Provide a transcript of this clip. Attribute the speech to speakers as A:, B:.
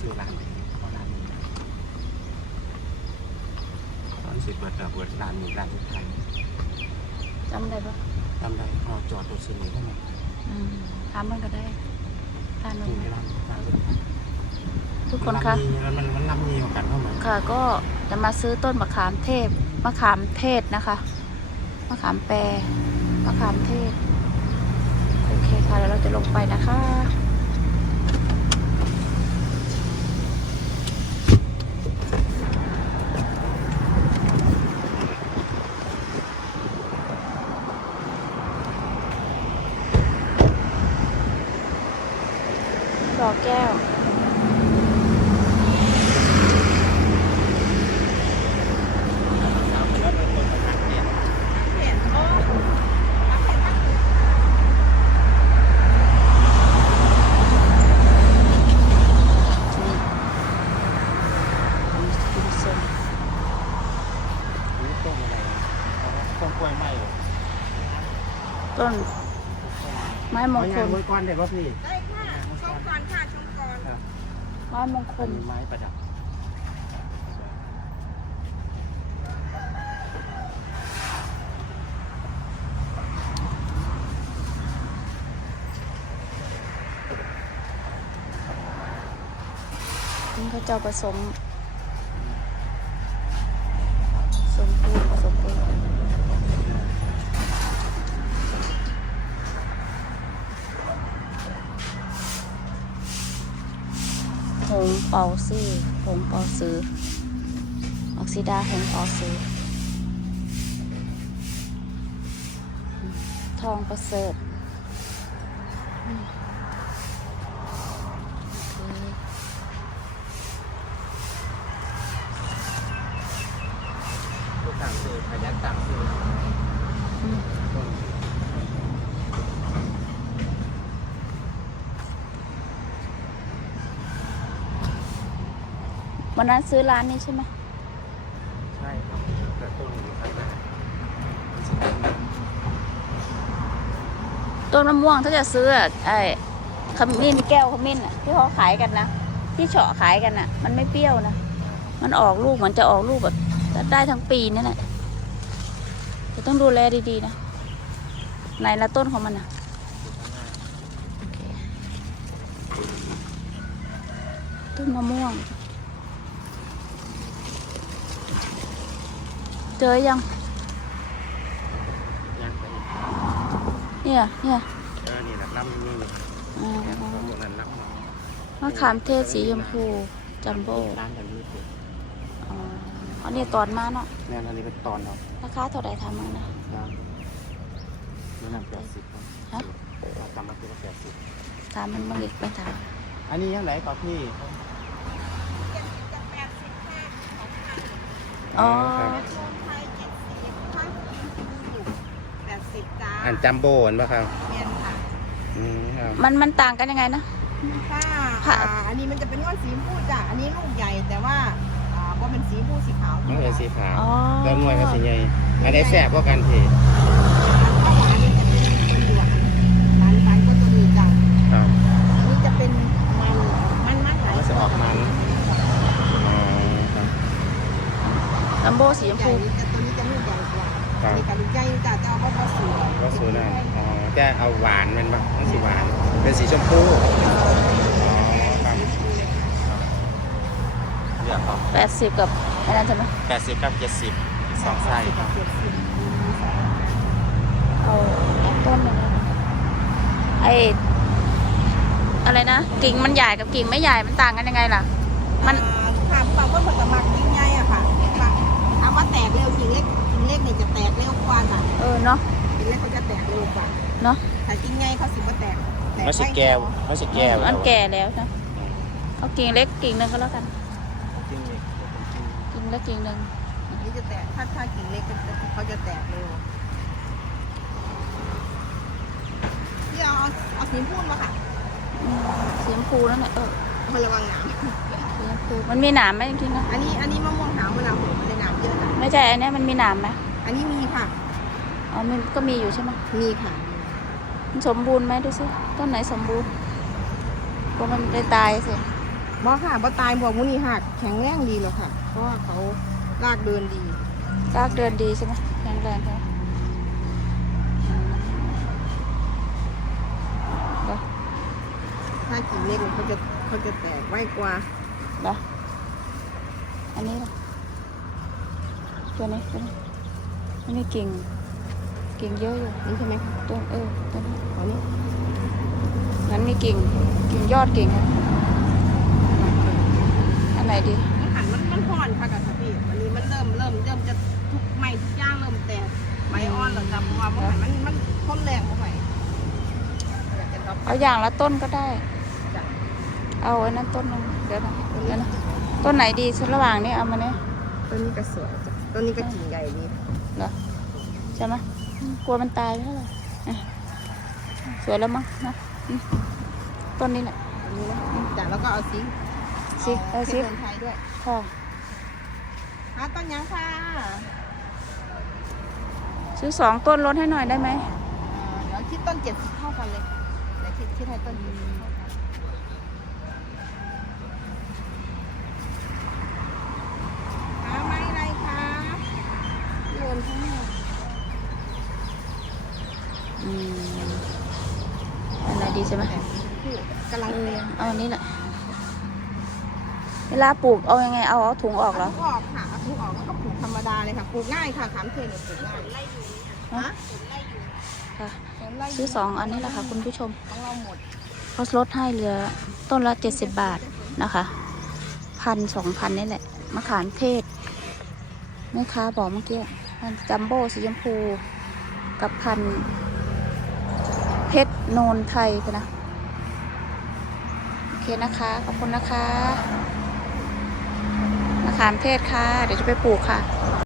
A: ซื้อร้านร้านนี้ตอนสิเปิดร้านนี้ร้านสุดท้าย
B: จำได้ปะ
A: จำได้พอจอดตัวซื้อนี้ได้ไหม
B: ถามมันก็ได้ทานมันทุกค
A: น
B: นคะ
A: มันลำมีกันเข้ามา
B: ค่ะก็จะมาซื้อต้นมะขามเทศนะคะมะขามแปรมะขามเทศโอเคค่ะแล้วเราจะลงไปนะคะดอกแก้วต้นไม้มงคล
A: ก้อนเด็กว่าพี่
C: ได้ค่ะชมก่อนค่ะชมก่อน
B: ไม้มงคล
A: ไม้ประดับ
B: นี่เขาจะผสมปูนหงเป่าซื่อหงเป่าซื้อออกซิดาหงเป่าซื้อทองประเสริฐ
A: ต่างซื้อขยันต่างซื้อ
B: วันนั้นซื้อร้านนี้ใช่ไหม
A: ใช่ครับแต่ต้นนี้ครับ
B: ต้นมะม่วงถ้าจะซื้อไอ้ขมิ้นแก้วขมิ้นอ่ะที่เขาขายกันนะที่เฉาะขายกันอ่ะมันไม่เปรี้ยวนะมันออกลูกเหมือนจะออกลูกแบบได้ทั้งปีนี่แหละจะต้องดูแลดีๆนะในละต้นของมันนะต้นมะม่วงเจอยังเนี่ย
A: นี่แหละลำนี่
B: มะขามเทศสีชมพูจัมโบ้
A: ร้านแบบนี้คือ
B: อันนี้ตอนมาเนาะ
A: เนี่ยอันนี้เป็นตอนเนาะ
B: ราคาเท่าไหร่ทำมานะ
A: นี่นำ80
B: ฮะ
A: จำมาคือ80
B: ถามมันมาเล็กไปถาม
A: อันนี้ยังไหนก่อนพี่
B: อ๋อ
A: อันจัมโบ้เห็นป่ะครับ
B: มันต่างกันยังไงนะ
C: ค่ะอันนี้มันจะเป็นว่าสีฟูจ้ะอันนี้ลูกใหญ่แต่ว่าพอเป็นสีฟูสีขาว
A: น้องเลยสีขาวแล้วหน่วยก็สีใหญ่อันนี้แซ่บกว่ากันที
C: อันนี้จะเป็นตัวหยวกร้านก็ตัวดีจ้ะ
A: ครับ
C: อันนี้จะเป็นมันหลาย
A: จะออกมัน
B: จัมโบ้สีชมพู
C: ตัวนี้จะลูกใหญ่กว่ามีกระดูกใหญ่จ้ะจะเอาก็สวย
A: ก็สวยนั่นจะเอาหวานมันบ้างนั่นสีหวานเป็นสีชมพู
B: 80กับอันนั้นใช่ไหม
A: 80กับ70 2ไส้ครับ
B: เอาต้นนึงไออะไรนะกิ่งมันใหญ่กับกิ่งไม่ใหญ่มันต่างกันยังไงล่ะมัน
C: ถามบางคนบอกว่ากิ่งใหญ่อะค่ะถามว่าแตกเร็วกิ่งเล็กเนี่ยจะแตกเร็วกว่าจ้ะ
B: เนาะ
C: กิ่งเล็กเขาจะแตกเร็วกว่า
B: เนาะ
C: แต่กิ่งใหญ่เขาสิบ่แตก
A: ไม่ใช่แก้วไม่ใช่แก้ว
B: อันแก่แล้วนะเอากิ่งเล็กกิ่งนึงก็แล้วกันกิ่งเล็กกิ่งนึง
C: นี่จะแตกถ้ากิ่งเล็กเขาจะแตกเร็วที่เอาสีพูนมาค่ะ
B: สีชมพูนั่นแหละ
C: มันระวังหนาม
B: สีชมพูมันมีหนามไหมจริงๆนะ
C: อันนี้มะม่วงหนามเวลาผมมันจะหนามเยอะนะ
B: ไม่ใช่อันนี้มันมีหนามไหม
C: อันนี้มีค่ะ
B: มันก็มีอยู่ใช่ไหม
C: มีค่ะ
B: มันสมบูรณ์ไหมดูสิต้นไหนสมบูรณ์กลัวมันได้ตายสิ
C: บ่ค่ะบ่ตายบ่มูนี่หักแข็งแรงดีเลยค่ะ เพราะว่าเขาลากเดินดี
B: รากเดินดีใช่ไหมแข็งแรงใช่ไหมเดี๋ยว
C: ถ้ากิ่งเล็กเขาจะแตกไวกว่า
B: เดี๋ยวอันนี้ล่ะตัวนี้อันนี้กิ่งเยอะอยู่
C: นี่ใช่ไหมคะ
B: ตัวตัวนี้
C: อันนี้
B: งั้นมีกิ่งยอดกิ่งอะอันไหนดี
C: มันหันมันห่อนค่ะกับพี่วันนี้มันเริ่มจะทุกใหม่ทุกอย่างเริ่มแตกใบอ่อนแล้วจ้ะเพราะว่ามันทนแรงเข้าไปอยากจะรับ
B: เอาอย่างละต้นก็ได้
C: จ้ะ
B: เอาอันนั้นต้นนึงเดี๋ยวนะต้นไหนดีระหว่างนี้เอามาเนี่ย
C: ต้นนี้ก็สวยจ้ะต้นนี้ก็กิ่งใหญ่ดี
B: เหรอใช่ไหมกลัวมันตายไม่เท่าไหร่อ่ะสวยแล้วมั้งนะต้นนี้แหละ
C: อันนี้นะจ้ะแล้วก็เอาสี
B: เอาสี
C: เดินไทยด้วย
B: ค่ะ
C: ต้นยังค่ะ
B: ซื้อ2 ต้นลดให้หน่อยได้ไหม
C: เดี๋ยวคิดต้น70เท่ากันเลยเดี๋ยวคิดให้ต้น70เท่ากันไม้อะไรคะโยนทั้งหมด
B: อันไหนดีใช่ไหม
C: กำลังแตก
B: เอาอันนี้แหละเวลาปลูกเอายังไงเอาถุงออกเหรอ
C: ถุงออกค่ะเอาถุงออกแล้วก็ปลูกธรรมดาเลยค่ะปลูกง่ายค่ะถามเทนเนี่ยปลูกง่ายไล่อยู่ฮะ
B: ค่ะ
C: ไล่อยู่
B: ซื้อ2 อันนี้แหละค่ะคุณผู้ชม
C: ของเราหมด
B: เขาลดให้เหลือต้นละ70 บาทนะคะ1,000-2,000นี่แหละมะขามเทศแม่ค้าบอกเมื่อกี้พันจัมโบ้สีชมพูกับพันเพชรโนนไทยนะโอเคนะคะขอบคุณนะคะมะขามเทศค่ะเดี๋ยวจะไปปลูกค่ะ